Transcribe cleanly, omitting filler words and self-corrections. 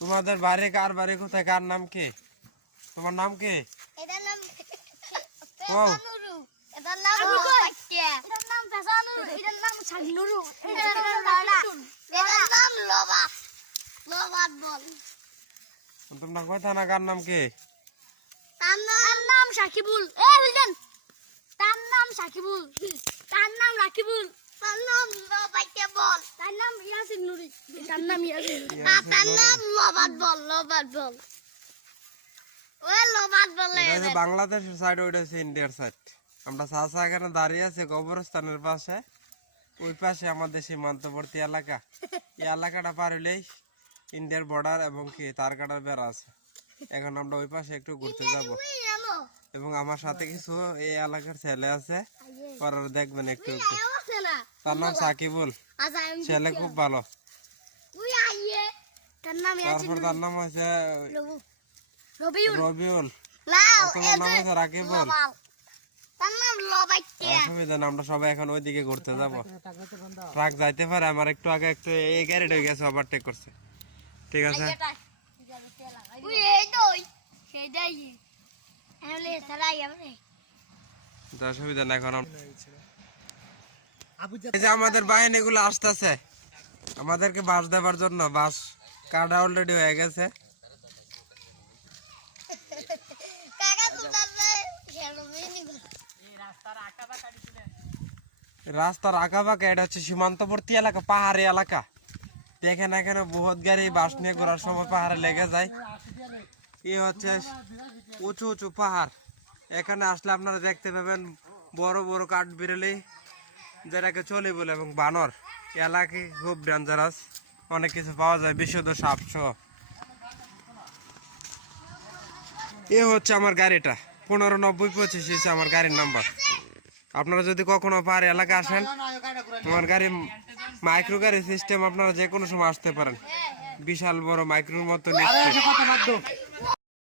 তোমাদের বাড়ি কার বাড়ি কোথায়, কার নাম কি, তোমার নাম কি? এটার নাম ও পেছানুরু, এটার নাম লোবাইটিয়া, এটার নাম পেছানুরু, এটার নাম ছাগনুরু, এটার নাম লোবাত, লোবাত বল। তোমরা কোথায় না, কার নাম কি? তার নাম সাকিবুল। এ বুঝলেন, তার নাম সাকিবুল, তার নাম রাকিবুল, তার নাম লোবাইটিয়া বল, তার নাম ইয়াসিন নুরি, তার নাম ইয়াসিন নুরি, তার নাম লোবাত বল, লোবাত বল। ওই লোবাত বলে এটা হচ্ছে বাংলাদেশের সাইড, ওইটা হচ্ছে ইন্ডিয়ার সাইড। আমরা চাচা এখানে দাঁড়িয়ে আছে কবরস্থানের পাশে, ওই পাশে আমাদের সীমান্তবর্তী এলাকা। এই এলাকাটা পার হলেই ইন্ডিয়ার বর্ডার এবং কি তার কাটার বেড়া আছে। এখন আমরা ওই পাশে একটু ঘুরতে যাব এবং আমার সাথে কিছু এই এলাকার ছেলে আছে, ওরা দেখবেন একটু একটু। তার নাম সাকিবুল, ছেলে খুব ভালো। তারপর তার নাম হচ্ছে রবিউল, তোমার নাম হচ্ছে রাকিবুল। অসুবিধা না, আমরা সবাই এখন ওইদিকে ঘুরতে যাব। ট্রাক যাইতে পারে, আমার একটু আগে একটু এই গাড়িটা হয়ে গেছে, ওভারটেক করছে। ঠিক আছে, অসুবিধা না। এখন এই যে আমাদের বাহিনী গুলো আসতেছে আমাদেরকে বাস দেবার জন্য, বাস কাটা অলরেডি হয়ে গেছে। রাস্তার আঁকা বাঁকা, এটা হচ্ছে সীমান্তবর্তী এলাকা, পাহাড়ি এলাকা। দেখেন এখানে বহুত গাড়ি বাস নিয়ে ঘোরার সময় পাহাড়ে লেগে যায়। এ হচ্ছে উঁচু উঁচু পাহাড়। এখানে আসলে আপনারা দেখতে পাবেন বড় বড় কাঠ বিড়ালি, যেটাকে চলে বলে, এবং বানর। এলাকায় খুব ডেঞ্জারাস, অনেক কিছু পাওয়া যায়, বিশুদ্ধ সাপ সহ। এ হচ্ছে আমার গাড়িটা, 159025 হচ্ছে আমার গাড়ির নাম্বার। আপনারা যদি কখনো পাহাড়ি এলাকা আসেন, আমার গাড়ি মাইক্রো গাড়ি সিস্টেম, আপনারা যে কোনো সময় আসতে পারেন। বিশাল বড় মাইক্রোর মতো নিচ্ছে।